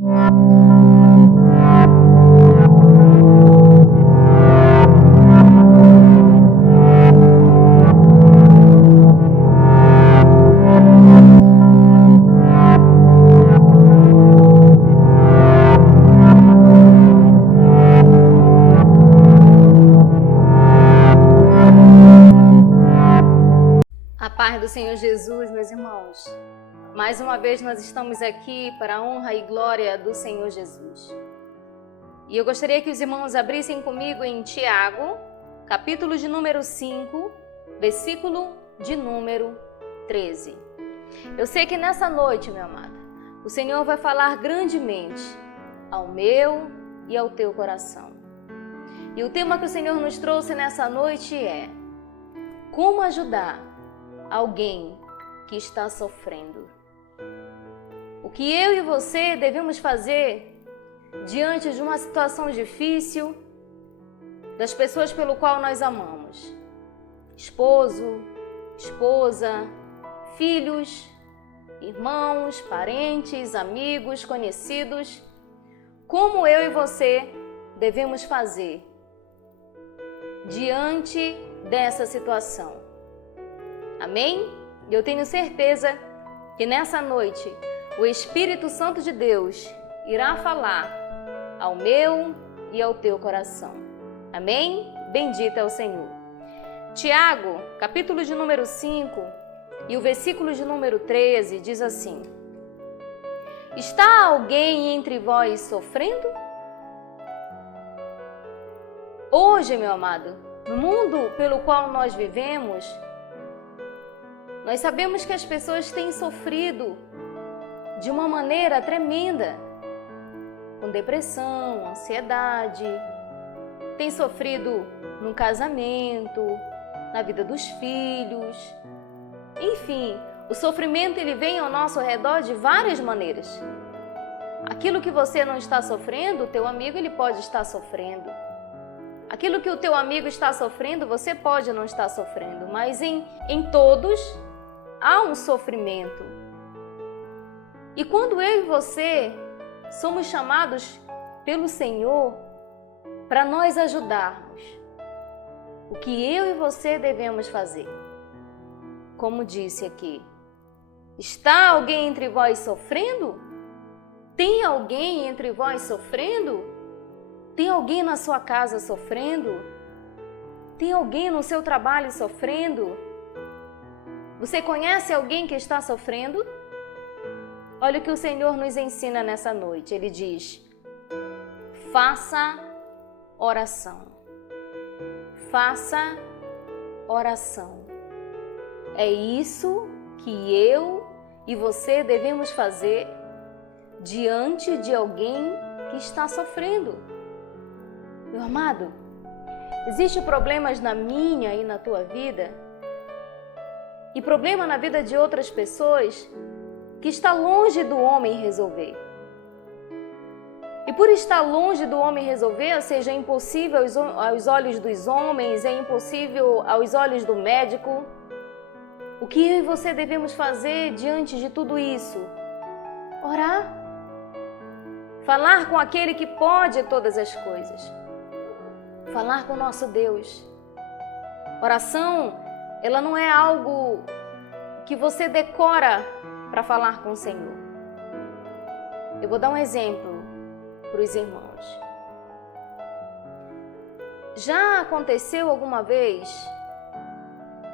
Do Senhor Jesus, meus irmãos, mais uma vez nós estamos aqui para a honra e glória do Senhor Jesus. E eu gostaria que os irmãos abrissem comigo em Tiago, capítulo de número 5, versículo de número 13. Eu sei que nessa noite, meu amado, o Senhor vai falar grandemente ao meu e ao teu coração. E o tema que o Senhor nos trouxe nessa noite é: como ajudar alguém que está sofrendo. O que eu e você devemos fazer diante de uma situação difícil das pessoas pelo qual nós amamos. Esposo, esposa, filhos, irmãos, parentes, amigos, conhecidos. Como eu e você devemos fazer diante dessa situação? Amém? E eu tenho certeza que nessa noite o Espírito Santo de Deus irá falar ao meu e ao teu coração. Amém? Bendito é o Senhor. Tiago, capítulo de número 5 e o versículo de número 13 diz assim: está alguém entre vós sofrendo? Hoje, meu amado, no mundo pelo qual nós vivemos, nós sabemos que as pessoas têm sofrido de uma maneira tremenda, com depressão, ansiedade, têm sofrido no casamento, na vida dos filhos. Enfim, o sofrimento ele vem ao nosso redor de várias maneiras. Aquilo que você não está sofrendo, o teu amigo ele pode estar sofrendo. Aquilo que o teu amigo está sofrendo, você pode não estar sofrendo, mas em todos há um sofrimento. E quando eu e você somos chamados pelo Senhor para nós ajudarmos, o que eu e você devemos fazer? Como disse aqui, está alguém entre vós sofrendo? Tem alguém entre vós sofrendo? Tem alguém na sua casa sofrendo? Tem alguém no seu trabalho sofrendo? Você conhece alguém que está sofrendo? Olha o que o Senhor nos ensina nessa noite. Ele diz: faça oração. Faça oração. É isso que eu e você devemos fazer diante de alguém que está sofrendo. Meu amado, existem problemas na minha e na tua vida, e problema na vida de outras pessoas que está longe do homem resolver. E por estar longe do homem resolver, ou seja, é impossível aos olhos dos homens, é impossível aos olhos do médico. O que eu e você devemos fazer diante de tudo isso? Orar. Falar com aquele que pode todas as coisas. Falar com o nosso Deus. Oração, ela não é algo que você decora para falar com o Senhor. Eu vou dar um exemplo para os irmãos. Já aconteceu alguma vez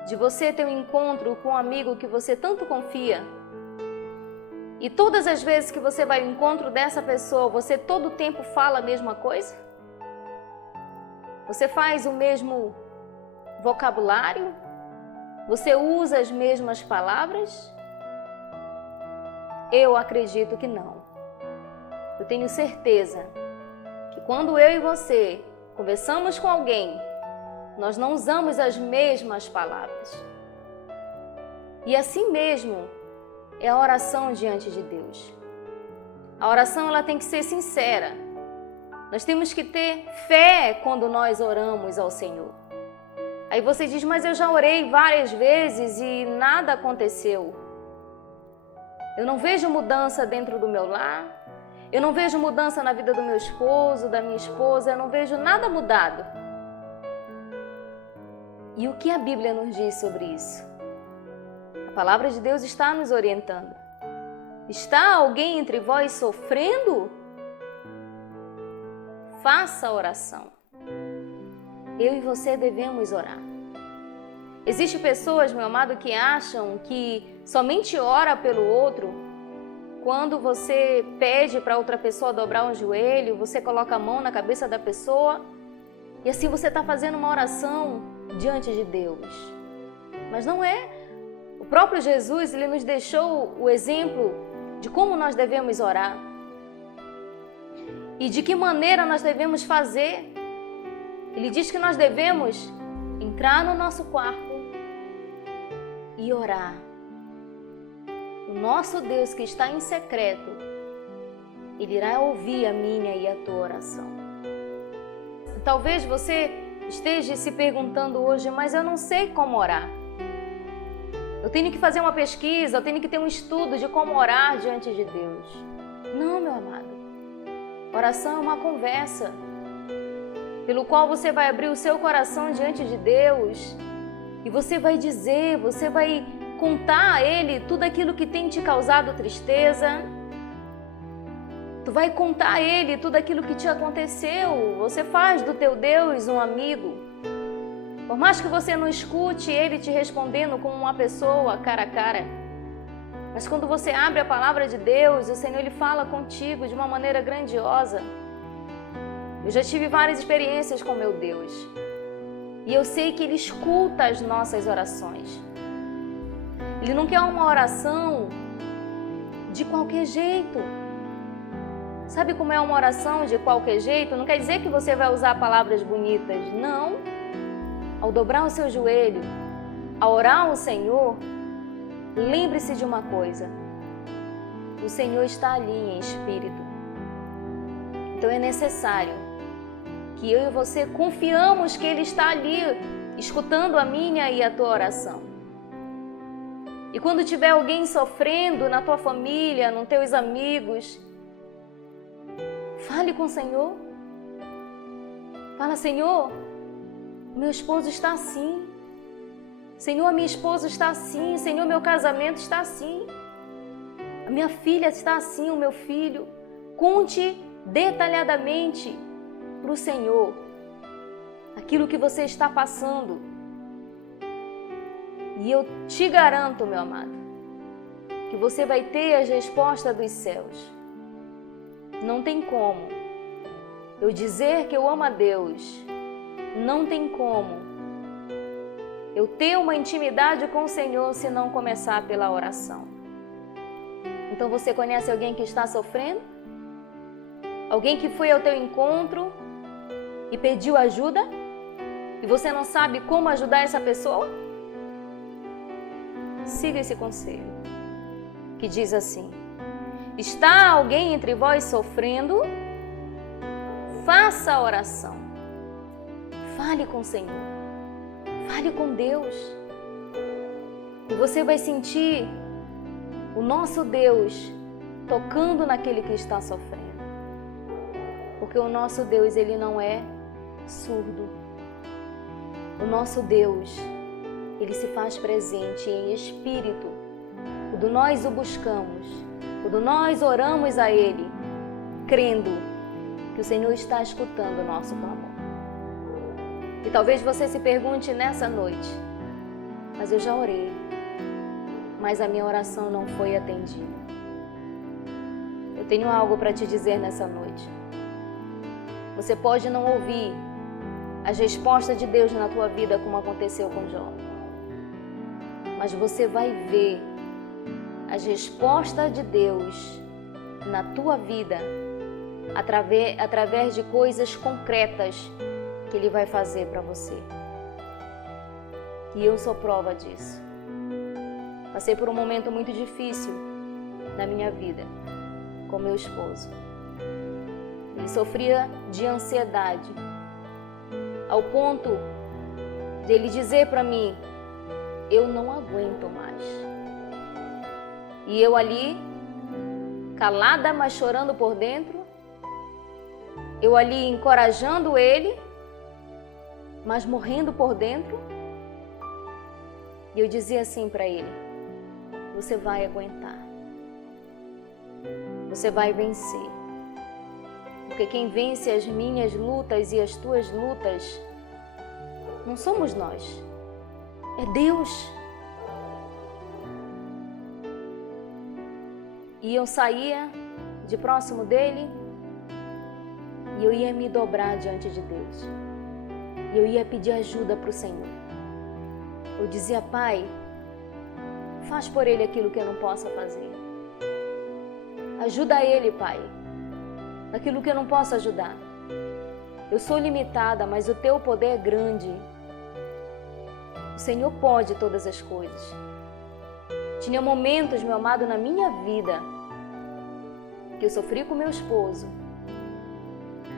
de você ter um encontro com um amigo que você tanto confia e todas as vezes que você vai ao encontro dessa pessoa, você todo o tempo fala a mesma coisa? Você faz o mesmo vocabulário? Você usa as mesmas palavras? Eu acredito que não. Eu tenho certeza que quando eu e você conversamos com alguém, nós não usamos as mesmas palavras. E assim mesmo é a oração diante de Deus. A oração ela tem que ser sincera. Nós temos que ter fé quando nós oramos ao Senhor. Aí você diz, mas eu já orei várias vezes e nada aconteceu. Eu não vejo mudança dentro do meu lar. Eu não vejo mudança na vida do meu esposo, da minha esposa, eu não vejo nada mudado. E o que a Bíblia nos diz sobre isso? A palavra de Deus está nos orientando. Está alguém entre vós sofrendo? Faça a oração. Eu e você devemos orar. Existem pessoas, meu amado, que acham que somente ora pelo outro quando você pede para outra pessoa dobrar um joelho, você coloca a mão na cabeça da pessoa e assim você está fazendo uma oração diante de Deus. Mas não é. O próprio Jesus, ele nos deixou o exemplo de como nós devemos orar e de que maneira nós devemos fazer. Ele diz que nós devemos entrar no nosso quarto e orar. O nosso Deus que está em secreto, Ele irá ouvir a minha e a tua oração. Talvez você esteja se perguntando hoje, mas eu não sei como orar. Eu tenho que fazer uma pesquisa, eu tenho que ter um estudo de como orar diante de Deus. Não, meu amado. Oração é uma conversa pelo qual você vai abrir o seu coração diante de Deus e você vai dizer, você vai contar a Ele tudo aquilo que tem te causado tristeza. Tu vai contar a Ele tudo aquilo que te aconteceu. Você faz do teu Deus um amigo. Por mais que você não escute Ele te respondendo como uma pessoa cara a cara, mas quando você abre a palavra de Deus, o Senhor Ele fala contigo de uma maneira grandiosa. Eu já tive várias experiências com meu Deus e eu sei que Ele escuta as nossas orações. Ele não quer uma oração de qualquer jeito. Sabe como é uma oração de qualquer jeito? Não quer dizer que você vai usar palavras bonitas, não. Ao dobrar o seu joelho, ao orar ao Senhor, lembre-se de uma coisa: o Senhor está ali em espírito. Então é necessário que eu e você confiamos que Ele está ali, escutando a minha e a tua oração. E quando tiver alguém sofrendo na tua família, nos teus amigos, fale com o Senhor. Fala: Senhor, meu esposo está assim. Senhor, a minha esposa está assim. Senhor, meu casamento está assim. A minha filha está assim, o meu filho. Conte detalhadamente para o Senhor aquilo que você está passando. E eu te garanto, meu amado, que você vai ter as respostas dos céus. Não tem como eu dizer que eu amo a Deus. Não tem como eu ter uma intimidade com o Senhor se não começar pela oração. Então você conhece alguém que está sofrendo? Alguém que foi ao teu encontro e pediu ajuda? E você não sabe como ajudar essa pessoa? Siga esse conselho, que diz assim: está alguém entre vós sofrendo? Faça a oração. Fale com o Senhor. Fale com Deus. E você vai sentir o nosso Deus tocando naquele que está sofrendo. Porque o nosso Deus, Ele não é surdo. O nosso Deus, Ele se faz presente em espírito. Quando nós o buscamos, quando nós oramos a Ele, crendo que o Senhor está escutando o nosso clamor. E talvez você se pergunte nessa noite: mas eu já orei, mas a minha oração não foi atendida. Eu tenho algo para te dizer nessa noite. Você pode não ouvir as respostas de Deus na tua vida como aconteceu com Jó, mas você vai ver as respostas de Deus na tua vida através de coisas concretas que Ele vai fazer para você. E eu sou prova disso. Passei por um momento muito difícil na minha vida com meu esposo. Ele sofria de ansiedade, ao ponto de ele dizer para mim: eu não aguento mais. E eu ali, calada, mas chorando por dentro. Eu ali encorajando ele, mas morrendo por dentro. E eu dizia assim para ele: você vai aguentar. Você vai vencer. Porque quem vence as minhas lutas e as tuas lutas não somos nós. É Deus. E eu saía de próximo dele e eu ia me dobrar diante de Deus. E eu ia pedir ajuda para o Senhor. Eu dizia: Pai, faz por ele aquilo que eu não possa fazer. Ajuda ele, Pai, naquilo que eu não posso ajudar. Eu sou limitada, mas o teu poder é grande. O Senhor pode todas as coisas. Tinha momentos, meu amado, na minha vida que eu sofri com meu esposo,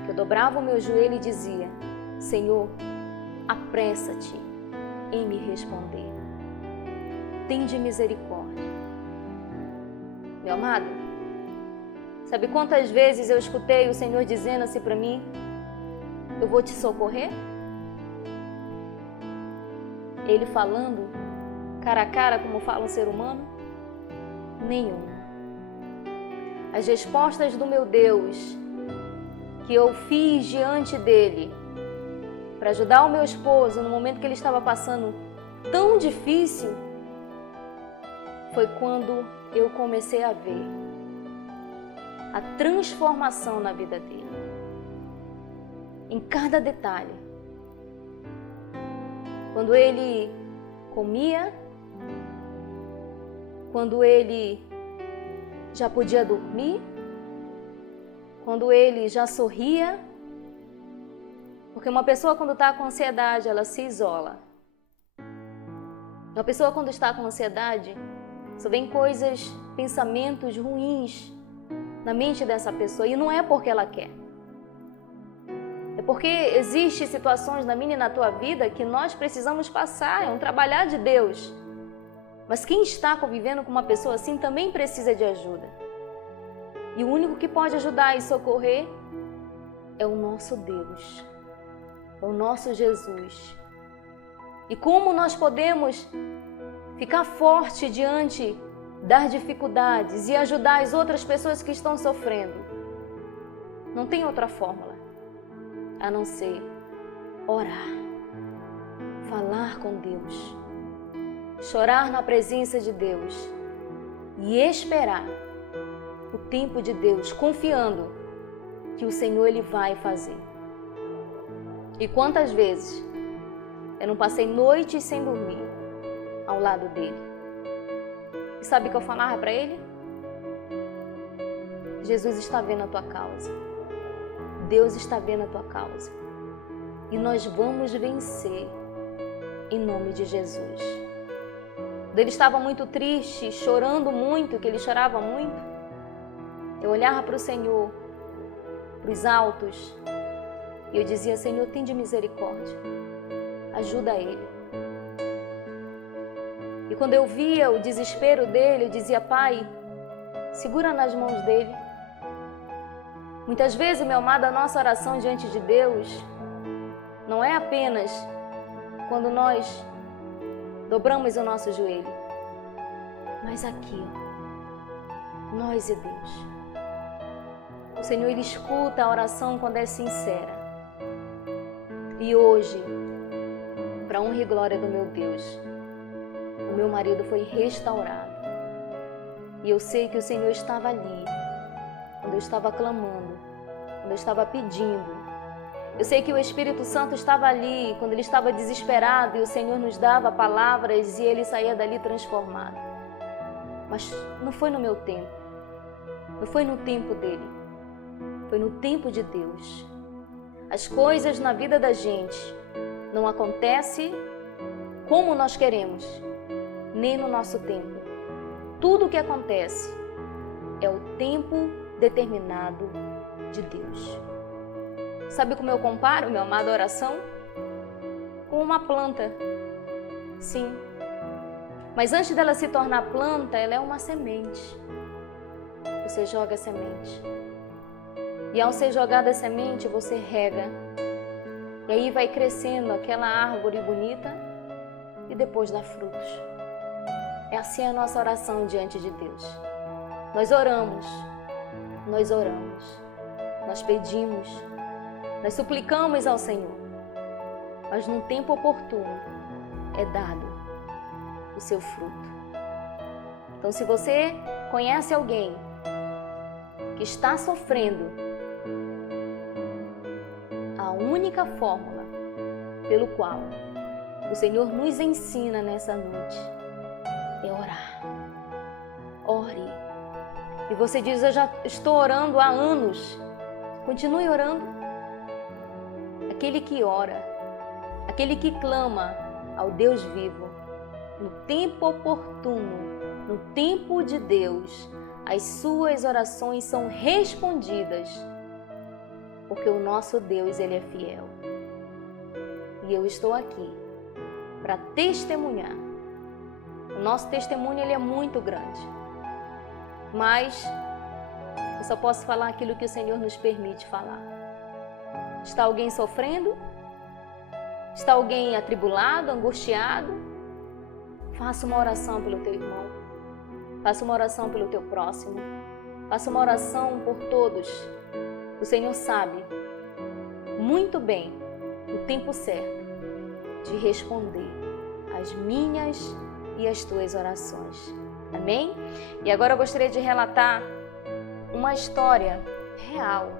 que eu dobrava o meu joelho e dizia: Senhor, apressa-te em me responder. Tende misericórdia. Meu amado, sabe quantas vezes eu escutei o Senhor dizendo assim para mim: eu vou te socorrer? Ele falando cara a cara como fala um ser humano? Nenhum. As respostas do meu Deus que eu fiz diante dele para ajudar o meu esposo no momento que ele estava passando tão difícil foi quando eu comecei a ver a transformação na vida dele. Em cada detalhe. Quando ele comia, quando ele já podia dormir, quando ele já sorria. Porque uma pessoa quando está com ansiedade, ela se isola. Uma pessoa quando está com ansiedade, só vem coisas, pensamentos ruins na mente dessa pessoa. E não é porque ela quer. É porque existem situações na minha e na tua vida que nós precisamos passar, é um trabalhar de Deus. Mas quem está convivendo com uma pessoa assim também precisa de ajuda. E o único que pode ajudar e socorrer é o nosso Deus, é o nosso Jesus. E como nós podemos ficar forte diante das dificuldades e ajudar as outras pessoas que estão sofrendo? Não tem outra fórmula a não ser orar, falar com Deus, chorar na presença de Deus e esperar o tempo de Deus, confiando que o Senhor Ele vai fazer. E quantas vezes eu não passei noites sem dormir ao lado dele? E sabe o que eu falava para ele? Jesus está vendo a tua causa. Deus está vendo a tua causa. E nós vamos vencer em nome de Jesus. Ele estava muito triste, chorando muito, que ele chorava muito. Eu olhava para o Senhor, para os altos, e eu dizia: Senhor, tende misericórdia, ajuda ele. E quando eu via o desespero dele, eu dizia: Pai, segura nas mãos dele. Muitas vezes, meu amado, a nossa oração diante de Deus não é apenas quando nós dobramos o nosso joelho, mas aqui, nós e Deus. O Senhor, Ele escuta a oração quando é sincera. E hoje, para honra e glória do meu Deus, o meu marido foi restaurado. E eu sei que o Senhor estava ali, quando eu estava clamando, quando eu estava pedindo. Eu sei que o Espírito Santo estava ali, quando ele estava desesperado e o Senhor nos dava palavras e ele saía dali transformado. Mas não foi no meu tempo, não foi no tempo dele, foi no tempo de Deus. As coisas na vida da gente não acontecem como nós queremos, nem no nosso tempo. Tudo o que acontece é o tempo determinado de Deus. Sabe como eu comparo, meu amado, a oração? Com uma planta. Sim. Mas antes dela se tornar planta, ela é uma semente. você joga a semente. E ao ser jogada a semente, você rega. E aí vai crescendo aquela árvore bonita e depois dá frutos. É assim a nossa oração diante de Deus. Nós oramos, nós pedimos, nós suplicamos ao Senhor, mas no tempo oportuno é dado o seu fruto. Então, se você conhece alguém que está sofrendo, a única fórmula pelo qual o Senhor nos ensina nessa noite é orar. Ore. E você diz, eu já estou orando há anos. Continue orando. Aquele que ora, aquele que clama ao Deus vivo, no tempo oportuno, no tempo de Deus, as suas orações são respondidas, porque o nosso Deus, Ele é fiel. E eu estou aqui para testemunhar. O nosso testemunho, ele é muito grande, mas eu só posso falar aquilo que o Senhor nos permite falar. Está alguém sofrendo? Está alguém atribulado, angustiado? Faça uma oração pelo teu irmão. Faça uma oração pelo teu próximo. Faça uma oração por todos. O Senhor sabe muito bem o tempo certo de responder às minhas e às tuas orações. Amém? E agora eu gostaria de relatar uma história real.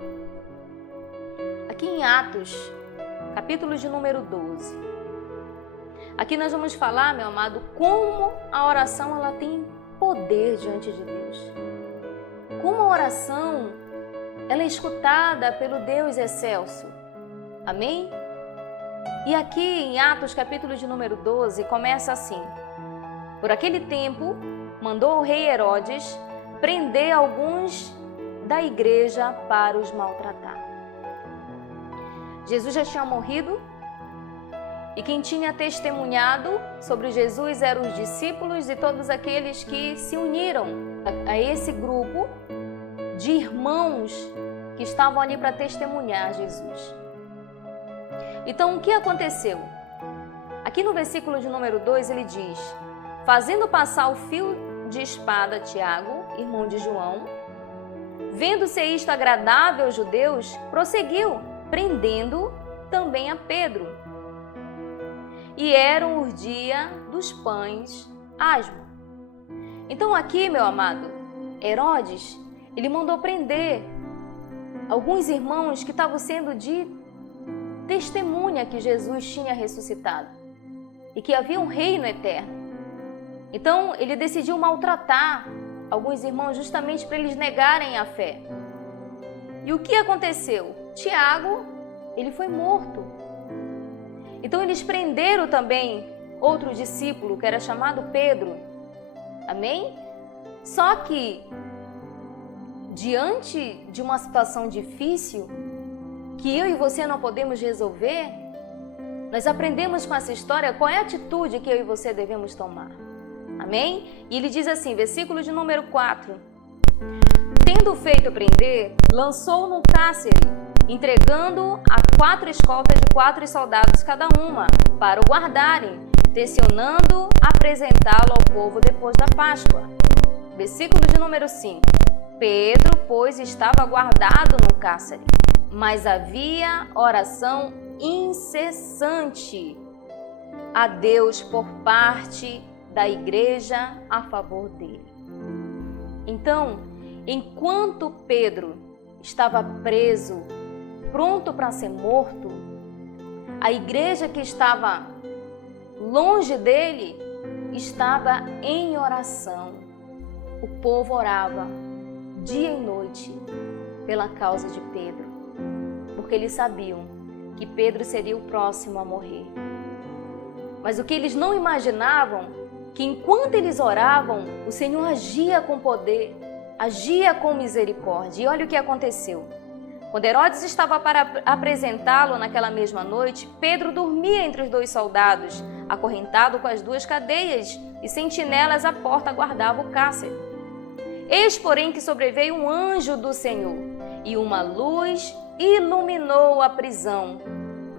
Aqui em Atos, capítulo de número 12. Aqui nós vamos falar, meu amado, como a oração ela tem poder diante de Deus. Como a oração ela é escutada pelo Deus excelso. Amém? E aqui em Atos, capítulo de número 12, começa assim. Por aquele tempo, mandou o rei Herodes prender alguns da igreja para os maltratar. Jesus já tinha morrido e quem tinha testemunhado sobre Jesus eram os discípulos e todos aqueles que se uniram a esse grupo de irmãos que estavam ali para testemunhar Jesus. Então, o que aconteceu? Aqui no versículo de número 2 ele diz: fazendo passar o fio de espada Tiago, irmão de João, vendo ser isto agradável aos judeus, prosseguiu, prendendo também a Pedro. E eram os dia dos pães asmo. Então aqui, meu amado, Herodes, ele mandou prender alguns irmãos que estavam sendo de testemunha que Jesus tinha ressuscitado e que havia um reino eterno. Então ele decidiu maltratar alguns irmãos justamente para eles negarem a fé. E o que aconteceu? Tiago, ele foi morto. Então eles prenderam também outro discípulo que era chamado Pedro. Amém? Só que diante de uma situação difícil que eu e você não podemos resolver, nós aprendemos com essa história qual é a atitude que eu e você devemos tomar. Amém? E ele diz assim, versículo de número 4. Tendo feito prender, lançou no cárcere, entregando a 4 escoltas de 4 soldados cada uma, para o guardarem, tencionando apresentá-lo ao povo depois da Páscoa. Versículo de número 5. Pedro, pois, estava guardado no cárcere, mas havia oração incessante a Deus por parte da igreja a favor dele. Então, enquanto Pedro estava preso, pronto para ser morto, a igreja que estava longe dele estava em oração. O povo orava dia e noite pela causa de Pedro, porque eles sabiam que Pedro seria o próximo a morrer. Mas o que eles não imaginavam, que enquanto eles oravam, o Senhor agia com poder, agia com misericórdia. E olha o que aconteceu. Quando Herodes estava para apresentá-lo naquela mesma noite, Pedro dormia entre os 2 soldados, acorrentado com as 2 cadeias, e sentinelas à porta guardavam o cárcere. Eis, porém, que sobreveio um anjo do Senhor, e uma luz iluminou a prisão.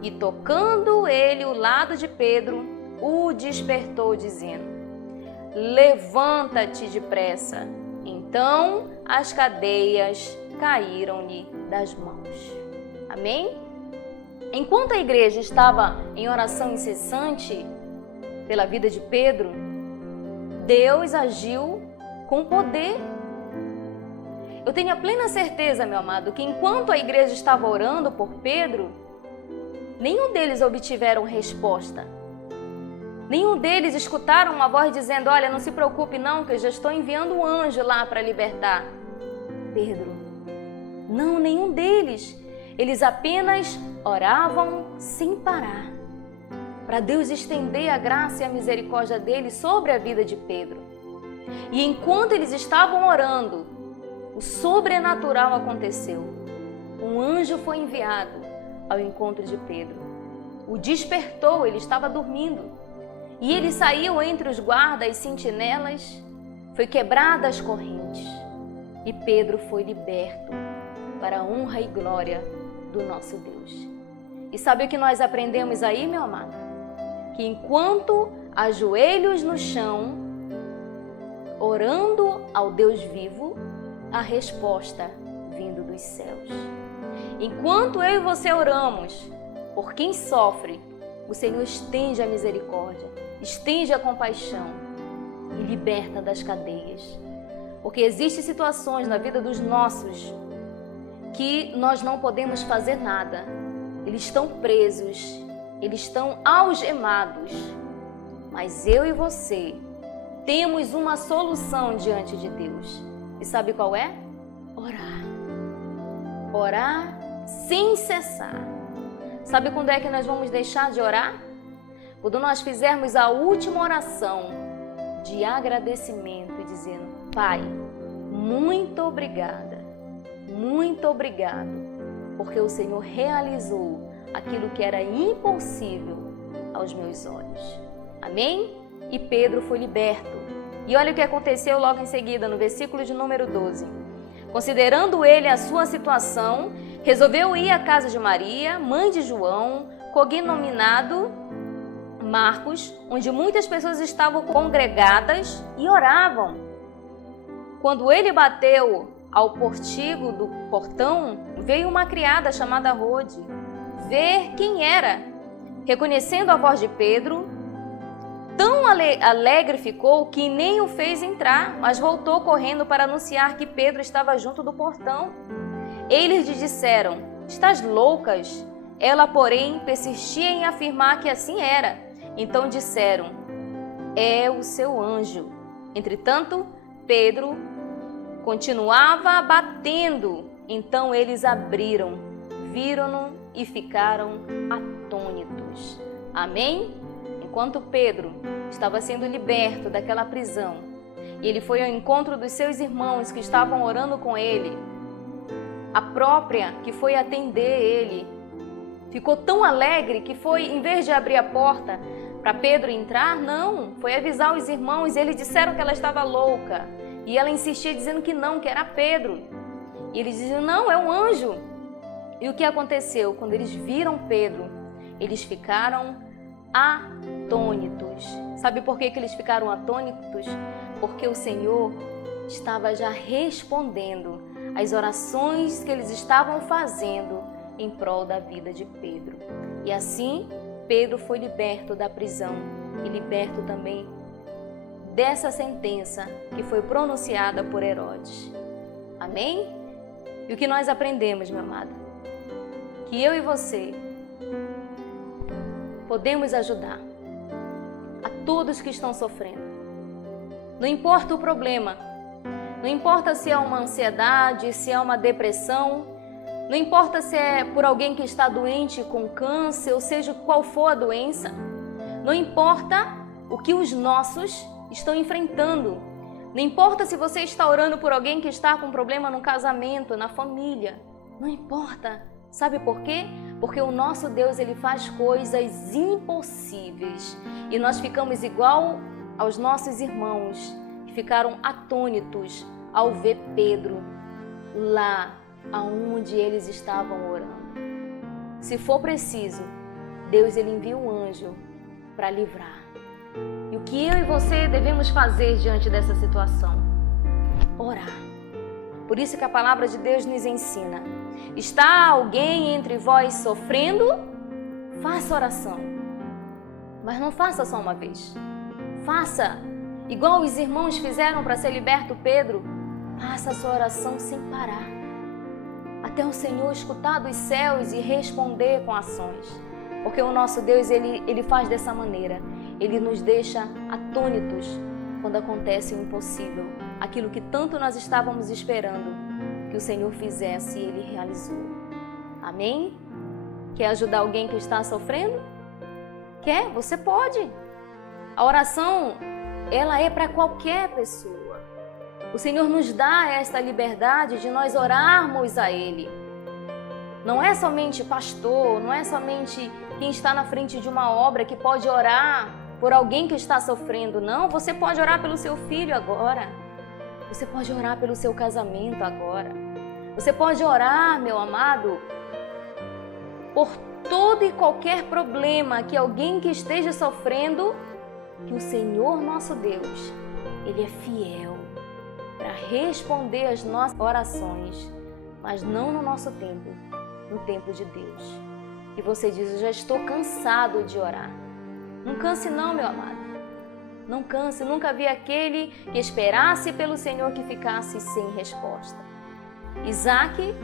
E tocando ele o lado de Pedro, o despertou, dizendo: levanta-te depressa. Então as cadeias caíram-lhe das mãos. Amém? Enquanto a igreja estava em oração incessante pela vida de Pedro, Deus agiu com poder. Eu tenho a plena certeza, meu amado, que enquanto a igreja estava orando por Pedro, nenhum deles obtiveram resposta. Nenhum deles escutaram uma voz dizendo: olha, não se preocupe não, que eu já estou enviando um anjo lá para libertar Pedro. Não, nenhum deles. Eles apenas oravam sem parar, para Deus estender a graça e a misericórdia dele sobre a vida de Pedro. E enquanto eles estavam orando, o sobrenatural aconteceu. Um anjo foi enviado ao encontro de Pedro. O despertou, ele estava dormindo. E ele saiu entre os guardas e sentinelas, foi quebrada as correntes. E Pedro foi liberto para a honra e glória do nosso Deus. E sabe o que nós aprendemos aí, meu amado? Que enquanto ajoelhos no chão, orando ao Deus vivo, a resposta vindo dos céus. Enquanto eu e você oramos por quem sofre, o Senhor estende a misericórdia, estende a compaixão e liberta das cadeias. Porque existem situações na vida dos nossos que nós não podemos fazer nada. Eles estão presos, eles estão algemados. Mas eu e você temos uma solução diante de Deus. E sabe qual é? Orar. Orar sem cessar. Sabe quando é que nós vamos deixar de orar? Quando nós fizermos a última oração de agradecimento e dizendo: Pai, muito obrigada, muito obrigado, porque o Senhor realizou aquilo que era impossível aos meus olhos. Amém? E Pedro foi liberto. E olha o que aconteceu logo em seguida, no versículo de número 12. Considerando ele a sua situação, resolveu ir à casa de Maria, mãe de João, cognominado Marcos, onde muitas pessoas estavam congregadas e oravam. Quando ele bateu ao portigo do portão, veio uma criada chamada Rode ver quem era. Reconhecendo a voz de Pedro, tão alegre ficou que nem o fez entrar, mas voltou correndo para anunciar que Pedro estava junto do portão. Eles lhe disseram: estás loucas? Ela, porém, persistia em afirmar que assim era. Então disseram: é o seu anjo. Entretanto, Pedro continuava batendo. Então eles abriram, viram-no e ficaram atônitos. Amém? Enquanto Pedro estava sendo liberto daquela prisão e ele foi ao encontro dos seus irmãos que estavam orando com ele, a própria que foi atender ele ficou tão alegre que foi, em vez de abrir a porta para Pedro entrar, não, foi avisar os irmãos e eles disseram que ela estava louca. E ela insistia dizendo que não, que era Pedro. E eles diziam: não, é um anjo. E o que aconteceu? Quando eles viram Pedro, eles ficaram atônitos. Sabe por que eles ficaram atônitos? Porque o Senhor estava já respondendo às orações que eles estavam fazendo em prol da vida de Pedro. E assim, Pedro foi liberto da prisão e liberto também dessa sentença que foi pronunciada por Herodes. Amém? E o que nós aprendemos, meu amado? Que eu e você podemos ajudar a todos que estão sofrendo. Não importa o problema, não importa se é uma ansiedade, se é uma depressão, não importa se é por alguém que está doente com câncer, ou seja, qual for a doença, não importa o que os nossos estão enfrentando, não importa se você está orando por alguém que está com problema no casamento, na família, não importa. Sabe por quê? Porque o nosso Deus, ele faz coisas impossíveis e nós ficamos igual aos nossos irmãos que ficaram atônitos ao ver Pedro lá aonde eles estavam orando. Se for preciso, Deus ele envia um anjo para livrar. E o que eu e você devemos fazer diante dessa situação? Orar. Por isso que a palavra de Deus nos ensina: está alguém entre vós sofrendo? Faça oração. Mas não faça só uma vez. Faça igual os irmãos fizeram para ser liberto Pedro. Faça a sua oração sem parar, até o Senhor escutar dos céus e responder com ações. Porque o nosso Deus, ele faz dessa maneira. Ele nos deixa atônitos quando acontece o impossível. Aquilo que tanto nós estávamos esperando que o Senhor fizesse, Ele realizou. Amém? Quer ajudar alguém que está sofrendo? Quer? Você pode. A oração, ela é para qualquer pessoa. O Senhor nos dá esta liberdade de nós orarmos a Ele. Não é somente pastor, não é somente quem está na frente de uma obra que pode orar por alguém que está sofrendo. Não, você pode orar pelo seu filho agora. Você pode orar pelo seu casamento agora. Você pode orar, meu amado, por todo e qualquer problema que alguém que esteja sofrendo, que o Senhor nosso Deus, Ele é fiel para responder as nossas orações, mas não no nosso tempo, no tempo de Deus. E você diz: eu já estou cansado de orar. Não canse não, meu amado. Não canse, nunca vi aquele que esperasse pelo Senhor que ficasse sem resposta. Isaac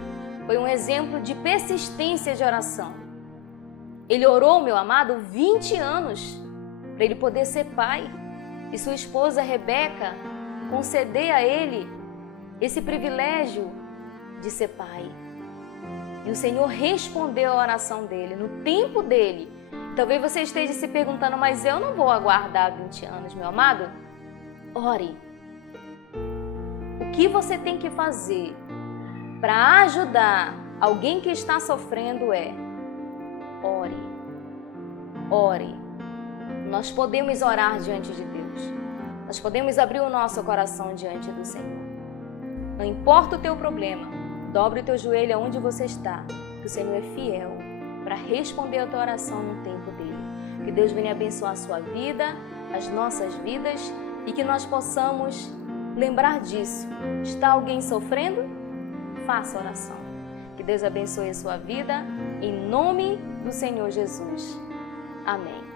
foi um exemplo de persistência de oração. Ele orou, meu amado, 20 anos para ele poder ser pai. E sua esposa Rebeca conceder a ele esse privilégio de ser pai. E o Senhor respondeu a oração dele, no tempo dele. Talvez você esteja se perguntando: mas eu não vou aguardar 20 anos, meu amado. Ore. O que você tem que fazer para ajudar alguém que está sofrendo é: ore. Ore. Nós podemos orar diante de Deus. Nós podemos abrir o nosso coração diante do Senhor. Não importa o teu problema, dobre o teu joelho aonde você está, que o Senhor é fiel para responder a tua oração no tempo dele. Que Deus venha abençoar a sua vida, as nossas vidas, e que nós possamos lembrar disso. Está alguém sofrendo? Faça oração. Que Deus abençoe a sua vida, em nome do Senhor Jesus. Amém.